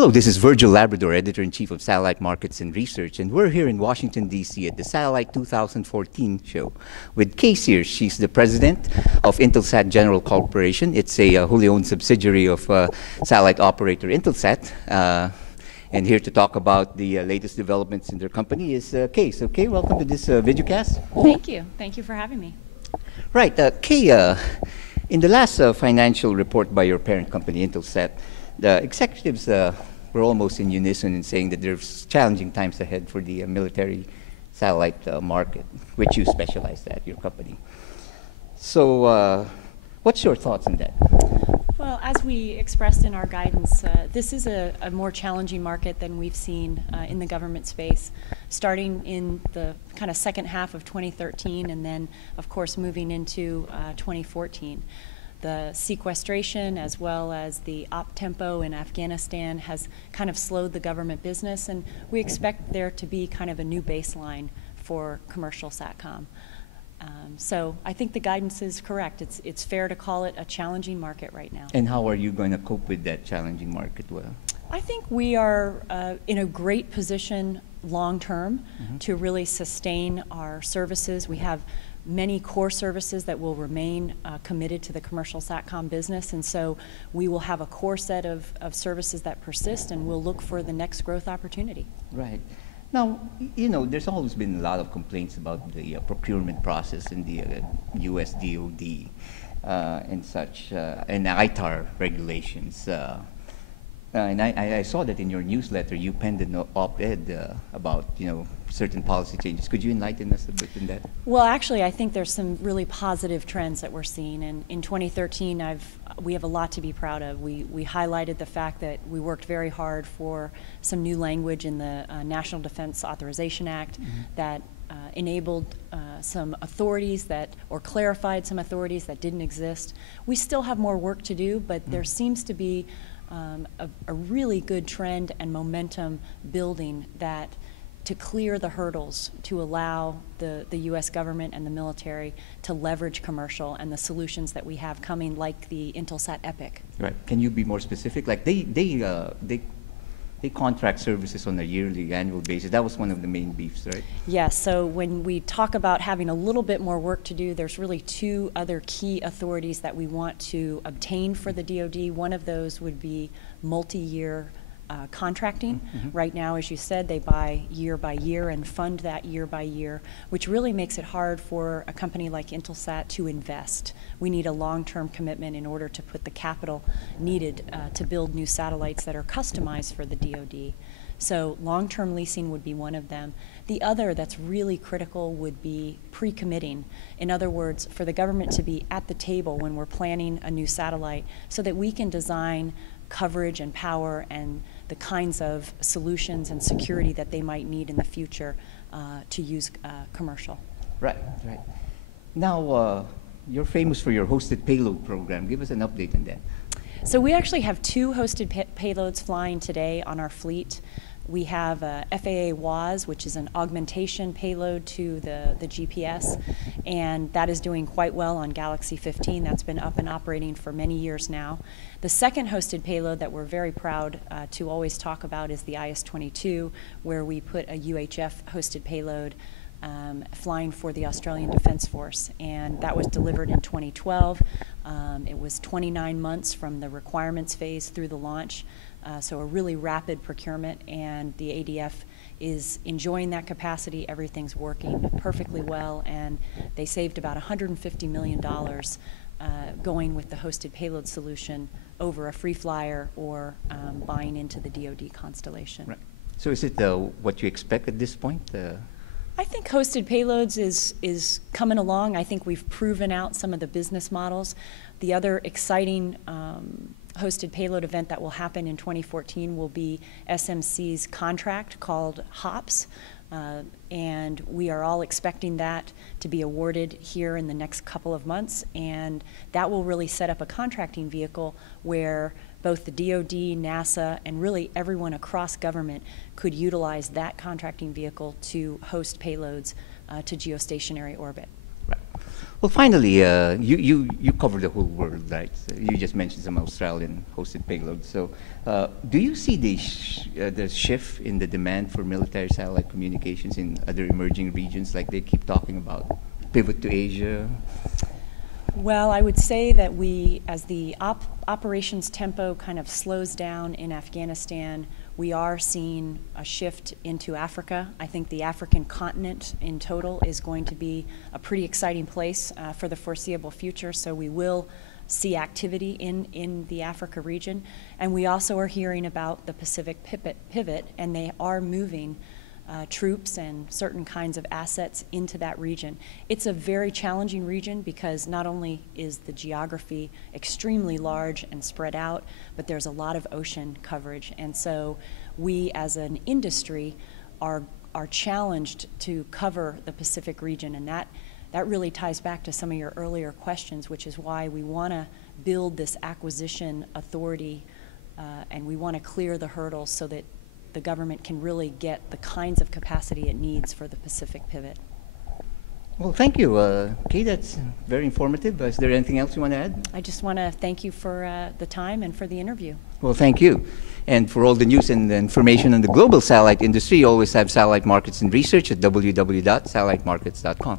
Hello, this is Virgil, Labrador, Editor-in-Chief of Satellite Markets and Research, and we're here in Washington, D.C. at the Satellite 2014 show with Sears. She's the president of Intelsat General Corporation. It's a wholly owned subsidiary of satellite operator Intelsat. And here to talk about the latest developments in their company is Kay. So Kay, welcome to this videocast. Thank you. Thank you for having me. Right. Kay, in the last financial report by your parent company, Intelsat, the executives were almost in unison in saying that there's challenging times ahead for the military satellite market, which you specialize at, your company. So what's your thoughts on that? Well, as we expressed in our guidance, this is a more challenging market than we've seen in the government space, starting in the kind of second half of 2013 and then, of course, moving into 2014. The sequestration as well as the op tempo in Afghanistan has kind of slowed the government business, and we expect there to be kind of a new baseline for commercial SATCOM. So I think the guidance is correct. It's fair to call it a challenging market right now. And how are you going to cope with that challenging market? Well, I think we are in a great position long-term to really sustain our services. We have many core services that will remain committed to the commercial SATCOM business, and so we will have a core set of services that persist, and we'll look for the next growth opportunity. Right. Now, you know, there's always been a lot of complaints about the procurement process in the US DoD and such, and ITAR regulations. And I saw that in your newsletter, you penned an op-ed about, you know, certain policy changes. Could you enlighten us a bit in that? Well, actually, I think there's some really positive trends that we're seeing. And in 2013, we have a lot to be proud of. We highlighted the fact that we worked very hard for some new language in the National Defense Authorization Act that enabled some authorities or clarified some authorities that didn't exist. We still have more work to do, but there seems to be a really good trend and momentum building to clear the hurdles to allow the U.S. government and the military to leverage commercial and the solutions that we have coming, like the Intelsat Epic. Right. Can you be more specific? Like they contract services on a yearly, annual basis. That was one of the main beefs, right? Yes. So when we talk about having a little bit more work to do, there's really two other key authorities that we want to obtain for the DoD. One of those would be multi-year contracting. Right now, as you said, they buy year by year and fund that year by year, which really makes it hard for a company like Intelsat to invest. We need a long-term commitment in order to put the capital needed to build new satellites that are customized for the DoD. So long-term leasing would be one of them. The other that's really critical would be pre-committing. In other words, for the government to be at the table when we're planning a new satellite so that we can design coverage and power and the kinds of solutions and security that they might need in the future to use commercial. Right, right. Now, you're famous for your hosted payload program. Give us an update on that. So we actually have two hosted payloads flying today on our fleet. We have FAA WAS, which is an augmentation payload to the GPS, and that is doing quite well on Galaxy 15. That's been up and operating for many years now. The second hosted payload that we're very proud to always talk about is the IS-22, where we put a UHF hosted payload flying for the Australian Defence Force, and that was delivered in 2012. It was 29 months from the requirements phase through the launch. So a really rapid procurement, and the ADF is enjoying that capacity. Everything's working perfectly well, and they saved about $150 million going with the hosted payload solution over a free flyer or buying into the DoD constellation. Right. So is it what you expect at this point? I think hosted payloads is coming along. I think we've proven out some of the business models. The other exciting hosted payload event that will happen in 2014 will be SMC's contract called HOPS, and we are all expecting that to be awarded here in the next couple of months, and that will really set up a contracting vehicle where both the DoD, NASA, and really everyone across government could utilize that contracting vehicle to host payloads to geostationary orbit. Right. Well, finally, you cover the whole world, right? So you just mentioned some Australian hosted payloads. So, do you see the shift in the demand for military satellite communications in other emerging regions, like they keep talking about, pivot to Asia? Well, I would say that we, as the operations tempo kind of slows down in Afghanistan, we are seeing a shift into Africa. I think the African continent in total is going to be a pretty exciting place for the foreseeable future, so we will see activity in the Africa region. And we also are hearing about the Pacific pivot, and they are moving troops and certain kinds of assets into that region. It's a very challenging region because not only is the geography extremely large and spread out, but there's a lot of ocean coverage. And so we as an industry are challenged to cover the Pacific region, and that really ties back to some of your earlier questions, which is why we want to build this acquisition authority and we want to clear the hurdles so that the government can really get the kinds of capacity it needs for the Pacific pivot. Well, thank you. Kay, that's very informative. Is there anything else you want to add? I just want to thank you for the time and for the interview. Well, thank you. And for all the news and the information on the global satellite industry, you always have Satellite Markets and Research at www.satellitemarkets.com.